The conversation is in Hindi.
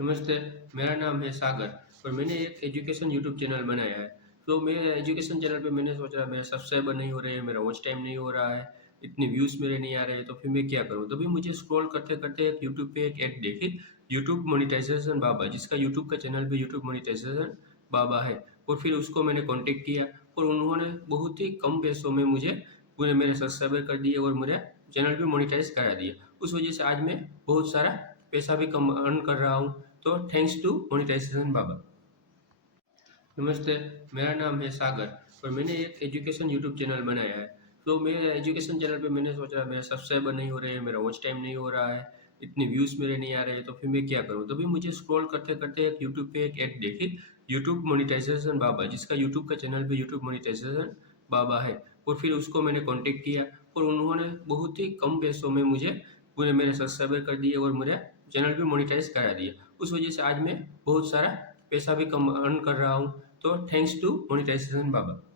नमस्ते, मेरा नाम है सागर और मैंने एक एजुकेशन यूट्यूब चैनल बनाया है। तो मेरे एजुकेशन चैनल पे मैंने सोचा मेरे सब्सक्राइबर नहीं हो रहे हैं, मेरा वॉच टाइम नहीं हो रहा है, इतने व्यूज़ मेरे नहीं आ रहे हैं, तो फिर मैं क्या करूँ? तभी मुझे स्क्रॉल करते-करते एक यूट्यूब पे एक ऐड देखी, यूट्यूब मोनेटाइज़ेशन बाबा, जिसका यूट्यूब का चैनल भी यूट्यूब मोनेटाइज़ेशन बाबा है। और फिर उसको मैंने कॉन्टैक्ट किया और उन्होंने बहुत ही कम पैसों में मुझे पूरे मेरे सब्सक्राइबर कर दिए और मेरा चैनल भी मोनेटाइज़ करा दिया। उस वजह से आज मैं बहुत सारा पैसा भी कम अर्न कर रहा हूँ। तो थैंक्स टू मोनेटाइजेशन बाबा। नमस्ते, मेरा नाम है सागर और मैंने एक एजुकेशन यूट्यूब चैनल बनाया है। तो मेरे एजुकेशन चैनल पे मैंने सोचा मेरे सब्सक्राइबर नहीं हो रहे हैं, मेरा वॉच टाइम नहीं हो रहा है, इतने व्यूज़ मेरे नहीं आ रहे हैं, तो फिर मैं क्या करूँ? तभी मुझे स्क्रॉल करते-करते एक यूट्यूब पे एक ऐड देखी, यूट्यूब मोनेटाइजेशन बाबा, जिसका यूट्यूब का चैनल भी यूट्यूब मोनेटाइजेशन बाबा है। और फिर उसको मैंने कॉन्टैक्ट किया और उन्होंने बहुत ही कम पैसों में मुझे पूरे मेरे सब्सक्राइबर कर दिए और मेरा चैनल भी मोनेटाइज़ करा दिया। उस वजह से आज मैं बहुत सारा पैसा भी कम अर्न कर रहा हूँ। तो थैंक्स टू मोनेटाइजेशन बाबा।